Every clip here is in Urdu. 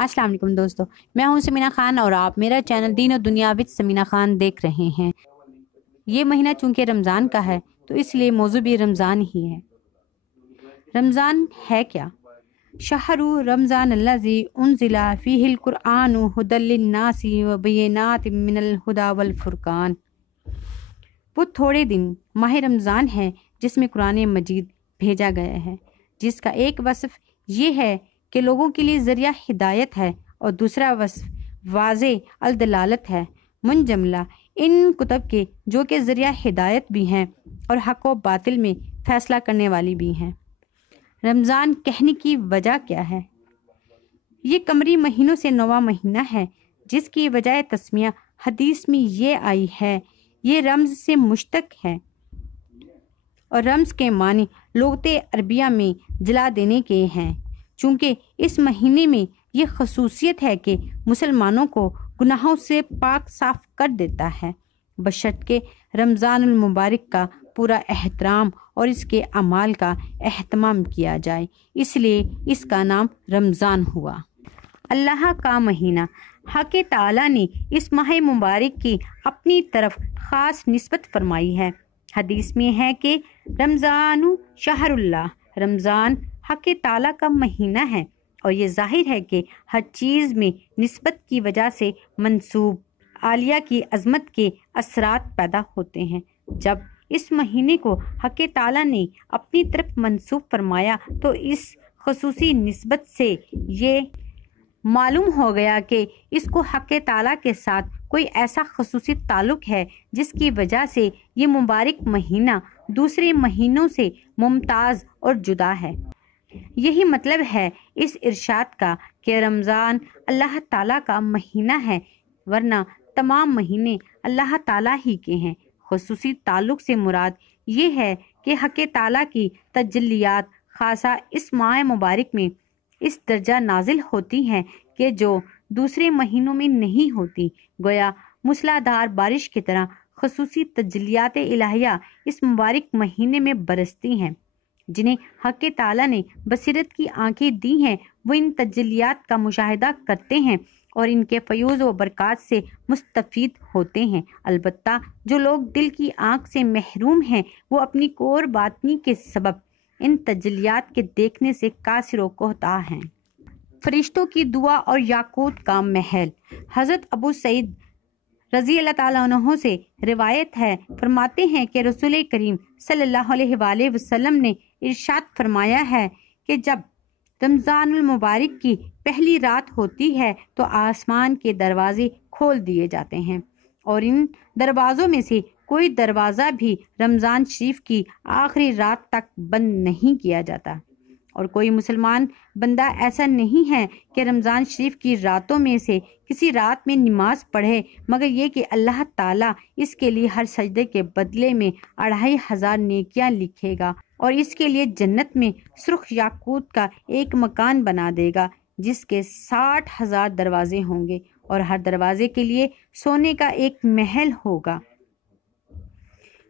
السلام علیکم دوستو، میں ہوں سمینہ خان اور آپ میرا چینل دین و دنیا وچ سمینہ خان دیکھ رہے ہیں۔ یہ مہینہ چونکہ رمضان کا ہے تو اس لیے موضوع بھی رمضان ہی ہے۔ رمضان ہے کیا؟ شہر رمضان الذی انزل فیہ القرآن ھدی للناس وبینات من الہدی والفرقان۔ وہ تھوڑے دن ماہ رمضان ہے جس میں قرآن مجید بھیجا گیا ہے، جس کا ایک وصف یہ ہے کہ لوگوں کے لیے ذریعہ ہدایت ہے اور دوسرا وصف واضح الدلالت ہے منجملہ ان کتب کے جو کہ ذریعہ ہدایت بھی ہیں اور حق و باطل میں فیصلہ کرنے والی بھی ہیں۔ رمضان کہنے کی وجہ کیا ہے؟ یہ قمری مہینوں سے نواں مہینہ ہے جس کی وجہ تسمیہ حدیث میں یہ آئی ہے۔ یہ رمز سے مشتق ہے اور رمز کے معنی لغت عربیہ میں جلا دینے کے ہیں، چونکہ اس مہینے میں یہ خصوصیت ہے کہ مسلمانوں کو گناہوں سے پاک صاف کر دیتا ہے، بشرطیکہ رمضان المبارک کا پورا احترام اور اس کے اعمال کا اہتمام کیا جائے، اس لیے اس کا نام رمضان ہوا۔ اللہ کا مہینہ، حق تعالیٰ نے اس ماہ مبارک کی اپنی طرف خاص نسبت فرمائی ہے۔ حدیث میں ہے کہ رمضان شہر اللہ، رمضان حق تعالیٰ کا مہینہ ہے، اور یہ ظاہر ہے کہ ہر چیز میں نسبت کی وجہ سے منسوب عالیہ کی عظمت کے اثرات پیدا ہوتے ہیں۔ جب اس مہینے کو حق تعالیٰ نے اپنی طرف منسوب فرمایا تو اس خصوصی نسبت سے یہ معلوم ہو گیا کہ اس کو حق تعالیٰ کے ساتھ کوئی ایسا خصوصی تعلق ہے جس کی وجہ سے یہ مبارک مہینہ دوسرے مہینوں سے ممتاز اور جدا ہے۔ یہی مطلب ہے اس ارشاد کا کہ رمضان اللہ تعالیٰ کا مہینہ ہے، ورنہ تمام مہینے اللہ تعالیٰ ہی کے ہیں۔ خصوصی تعلق سے مراد یہ ہے کہ حق تعالیٰ کی تجلیات خاصہ اس ماہ مبارک میں اس درجہ نازل ہوتی ہیں کہ جو دوسرے مہینوں میں نہیں ہوتی، گویا موسلادھار بارش کی طرح خصوصی تجلیات الہیہ اس مبارک مہینے میں برستی ہیں۔ جنہیں حق تعالیٰ نے بصیرت کی آنکھیں دی ہیں وہ ان تجلیات کا مشاہدہ کرتے ہیں اور ان کے فیوز و برکات سے مستفید ہوتے ہیں۔ البتہ جو لوگ دل کی آنکھ سے محروم ہیں وہ اپنی کور باطنی کے سبب ان تجلیات کے دیکھنے سے قاصر و کوتاہ ہیں۔ فرشتوں کی دعا اور یاقوت کا محل، حضرت ابو سعید رضی اللہ تعالیٰ عنہ سے روایت ہے، فرماتے ہیں کہ رسول کریم صلی اللہ علیہ وآلہ وسلم نے ارشاد فرمایا ہے کہ جب رمضان المبارک کی پہلی رات ہوتی ہے تو آسمان کے دروازے کھول دیے جاتے ہیں اور ان دروازوں میں سے کوئی دروازہ بھی رمضان شریف کی آخری رات تک بند نہیں کیا جاتا، اور کوئی مسلمان بندہ ایسا نہیں ہے کہ رمضان شریف کی راتوں میں سے کسی رات میں نماز پڑھے مگر یہ کہ اللہ تعالیٰ اس کے لیے ہر سجدے کے بدلے میں 2500 نیکیاں لکھے گا اور اس کے لیے جنت میں سرخ یاقوت کا ایک مکان بنا دے گا جس کے 60,000 دروازے ہوں گے اور ہر دروازے کے لیے سونے کا ایک محل ہوگا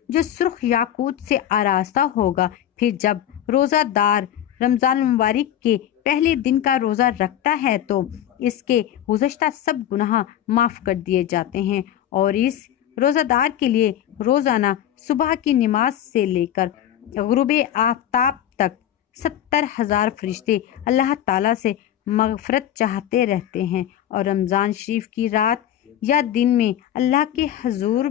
جو سرخ یاقوت سے آراستہ ہوگا۔ پھر جب روزہ دار رمضان المبارک کے پہلے دن کا روزہ رکھتا ہے تو اس کے گزشتہ سب گناہ معاف کر دیے جاتے ہیں، اور اس روزہ دار کے لیے روزانہ صبح کی نماز سے لے کر غروب آفتاب تک 70,000 فرشتے اللہ تعالیٰ سے مغفرت چاہتے رہتے ہیں، اور رمضان شریف کی رات یا دن میں اللہ کے حضور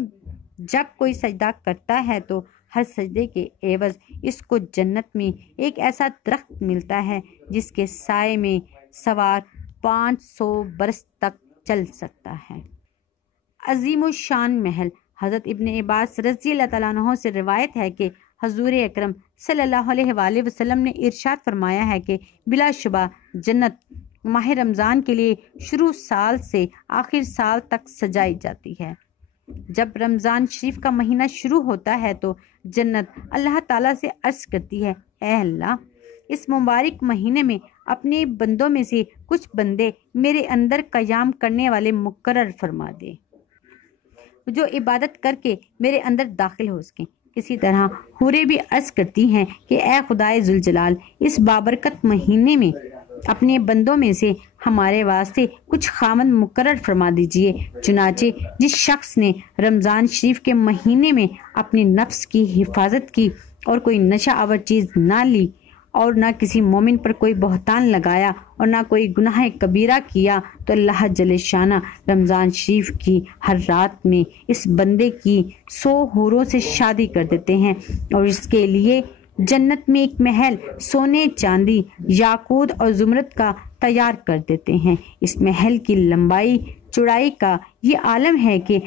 جب کوئی سجدہ کرتا ہے تو ہر سجدے کے عوض اس کو جنت میں ایک ایسا درخت ملتا ہے جس کے سائے میں سوار 500 برس تک چل سکتا ہے۔ عظیم الشان محل، حضرت ابن عباس رضی اللہ تعالیٰ عنہ سے روایت ہے کہ حضور اکرم صلی اللہ علیہ وآلہ وسلم نے ارشاد فرمایا ہے کہ بلا شبہ جنت ماہ رمضان کے لیے شروع سال سے آخر سال تک سجائی جاتی ہے۔ جب رمضان شریف کا مہینہ شروع ہوتا ہے تو جنت اللہ تعالیٰ سے عرض کرتی ہے، اے اللہ، اس مبارک مہینے میں اپنے بندوں میں سے کچھ بندے میرے اندر قیام کرنے والے مقرر فرما دے جو عبادت کر کے میرے اندر داخل ہو سکیں۔ اسی طرح حوریں بھی عرض کرتی ہیں کہ اے خدائے ذوالجلال، اس بابرکت مہینے میں اپنے بندوں میں سے ہمارے واسطے کچھ خامد مقرر فرما دیجئے۔ چنانچہ جس شخص نے رمضان شریف کے مہینے میں اپنی نفس کی حفاظت کی اور کوئی نشہ آور چیز نہ لی اور نہ کسی مومن پر کوئی بہتان لگایا اور نہ کوئی گناہ کبیرہ کیا، تو اللہ جل شانہ رمضان شریف کی ہر رات میں اس بندے کی 100 حوروں سے شادی کر دیتے ہیں اور اس کے لیے جنت میں ایک محل سونے، چاندی، یاقوت اور زمرد کا تیار کر دیتے ہیں۔ اس محل کی لمبائی چوڑائی کا یہ عالم ہے کہ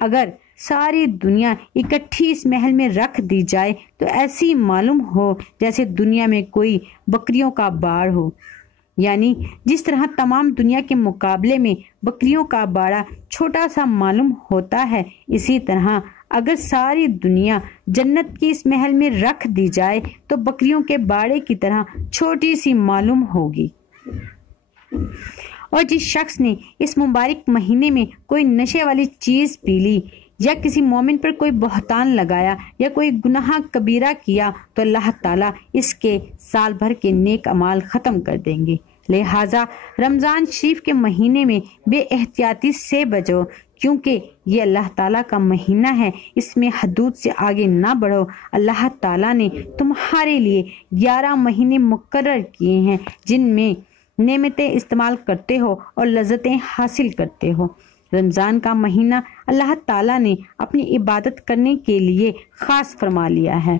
اگر ساری دنیا اکٹھی اس محل میں رکھ دی جائے تو ایسی معلوم ہو جیسے دنیا میں کوئی بکریوں کا باڑ ہو۔ یعنی جس طرح تمام دنیا کے مقابلے میں بکریوں کا باڑا چھوٹا سا معلوم ہوتا ہے، اسی طرح اگر ساری دنیا جنت کی اس محل میں رکھ دی جائے تو بکریوں کے باڑے کی طرح چھوٹی سی معلوم ہوگی۔ اور جس شخص نے اس مبارک مہینے میں کوئی نشے والی چیز پی لی یا کسی مومن پر کوئی بہتان لگایا یا کوئی گناہ کبیرہ کیا تو اللہ تعالیٰ اس کے سال بھر کے نیک اعمال ختم کر دیں گے۔ لہٰذا رمضان شریف کے مہینے میں بے احتیاطی سے بچو، کیونکہ یہ اللہ تعالیٰ کا مہینہ ہے، اس میں حدود سے آگے نہ بڑھو۔ اللہ تعالیٰ نے تمہارے لیے 11 مہینے مقرر کیے ہیں جن میں نعمتیں استعمال کرتے ہو اور لذتیں حاصل کرتے ہو۔ رمضان کا مہینہ اللہ تعالیٰ نے اپنی عبادت کرنے کے لیے خاص فرما لیا ہے،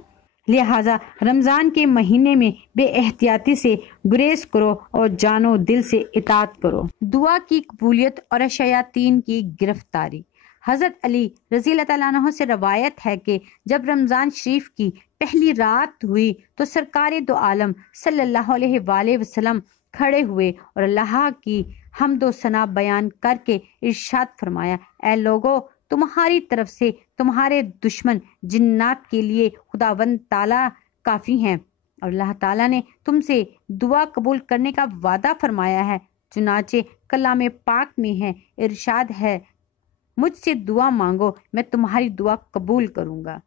لہٰذا رمضان کے مہینے میں بے احتیاطی سے گریز کرو اور جان و دل سے اطاعت کرو۔ دعا کی قبولیت اور شیاطین کی گرفتاری۔ حضرت علی رضی اللہ تعالیٰ عنہ سے روایت ہے کہ جب رمضان شریف کی پہلی رات ہوئی تو سرکار دو عالم صلی اللہ علیہ وآلہ وسلم کھڑے ہوئے اور اللہ کی حمد و ثنا بیان کر کے ارشاد فرمایا، اے لوگو، تمہاری طرف سے تمہارے دشمن جنات کے لیے خداوند تعالیٰ کافی ہیں اور اللہ تعالیٰ نے تم سے دعا قبول کرنے کا وعدہ فرمایا ہے۔ چنانچہ کلام پاک میں ہے، ارشاد ہے، مجھ سے دعا مانگو میں تمہاری دعا قبول کروں گا۔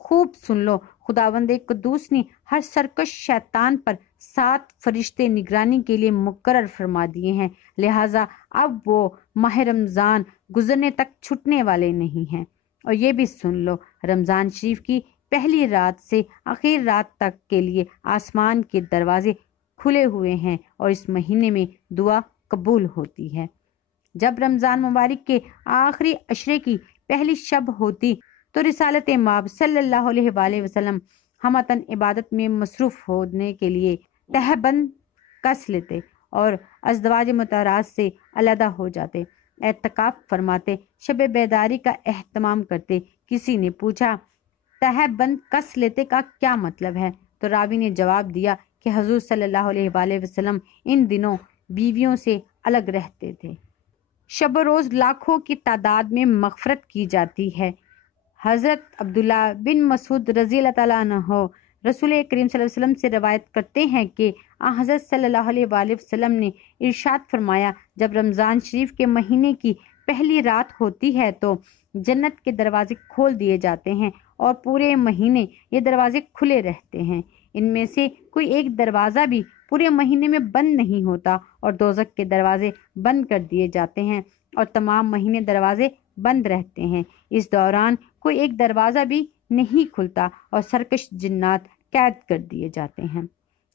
خوب سن لو، خداوند قدوس نے ہر سرکش شیطان پر 7 فرشتے نگرانی کے لیے مقرر فرما دیے ہیں، لہٰذا اب وہ ماہ رمضان گزرنے تک چھٹنے والے نہیں ہیں۔ اور یہ بھی سن لو، رمضان شریف کی پہلی رات سے آخر رات تک کے لیے آسمان کے دروازے کھلے ہوئے ہیں اور اس مہینے میں دعا قبول ہوتی ہے۔ جب رمضان مبارک کے آخری عشرے کی پہلی شب ہوتی تو رسالت مآب صلی اللہ علیہ وآلہ وسلم ہمتن عبادت میں مصروف ہونے کے لیے تہبند کس لیتے اور ازدواج مطہرات سے علیحدہ ہو جاتے، اعتکاف فرماتے، شب بیداری کا اہتمام کرتے۔ کسی نے پوچھا، تہبند کس لیتے کا کیا مطلب ہے؟ تو راوی نے جواب دیا کہ حضور صلی اللہ علیہ وآلہ وسلم ان دنوں بیویوں سے الگ رہتے تھے۔ شب و روز لاکھوں کی تعداد میں مغفرت کی جاتی ہے۔ حضرت عبداللہ بن مسعود رضی اللہ تعالیٰ عنہ رسول کریم صلی اللہ علیہ وسلم سے روایت کرتے ہیں کہ حضرت صلی اللہ علیہ وآلہ وسلم نے ارشاد فرمایا، جب رمضان شریف کے مہینے کی پہلی رات ہوتی ہے تو جنت کے دروازے کھول دیے جاتے ہیں اور پورے مہینے یہ دروازے کھلے رہتے ہیں۔ ان میں سے کوئی ایک دروازہ بھی پورے مہینے میں بند نہیں ہوتا اور دوزخ کے دروازے بند کر دیے جاتے ہیں اور تمام مہینے دروازے بند رہتے ہیں۔ اس دوران کوئی ایک دروازہ بھی نہیں کھلتا اور سرکش جنات قید کر دیے جاتے ہیں۔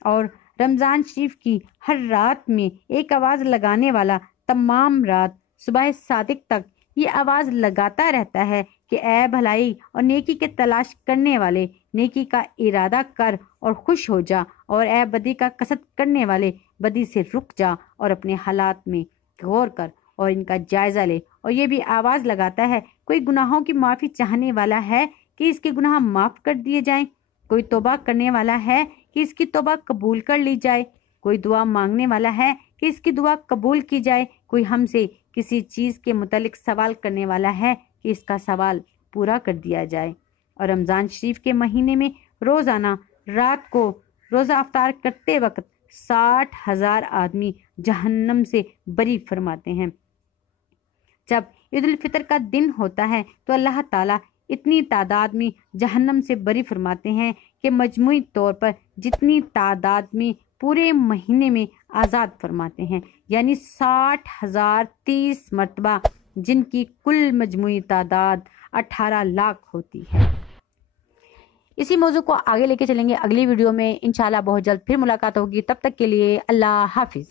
اور رمضان شریف کی ہر رات میں ایک آواز لگانے والا تمام رات صبح صادق تک یہ آواز لگاتا رہتا ہے کہ اے بھلائی اور نیکی کے تلاش کرنے والے، نیکی کا ارادہ کر اور خوش ہو جا، اور اے بدی کا قصد کرنے والے، بدی سے رک جا اور اپنے حالات میں غور کر اور ان کا جائزہ لے۔ اور یہ بھی آواز لگاتا ہے، کوئی گناہوں کی معافی چاہنے والا ہے کہ اس کے گناہ معاف کر دیے جائیں، کوئی توبہ کرنے والا ہے کہ اس کی توبہ قبول کر لی جائے، کوئی دعا مانگنے والا ہے کہ اس کی دعا قبول کی جائے، کوئی ہم سے کسی چیز کے متعلق سوال کرنے والا ہے کہ اس کا سوال پورا کر دیا جائے۔ اور رمضان شریف کے مہینے میں روزانہ رات کو روزہ افطار کرتے وقت 60,000 آدمی جہنم سے بری فرماتے ہیں۔ جب عید الفطر کا دن ہوتا ہے تو اللہ تعالیٰ اتنی تعداد میں جہنم سے بری فرماتے ہیں کہ مجموعی طور پر جتنی تعداد میں پورے مہینے میں آزاد فرماتے ہیں، یعنی 60,030 مرتبہ، جن کی کل مجموعی تعداد 18 لاکھ ہوتی ہے۔ اسی موضوع کو آگے لے کے چلیں گے اگلی ویڈیو میں انشاءاللہ، بہت جلد پھر ملاقات ہوگی، تب تک کے لیے اللہ حافظ۔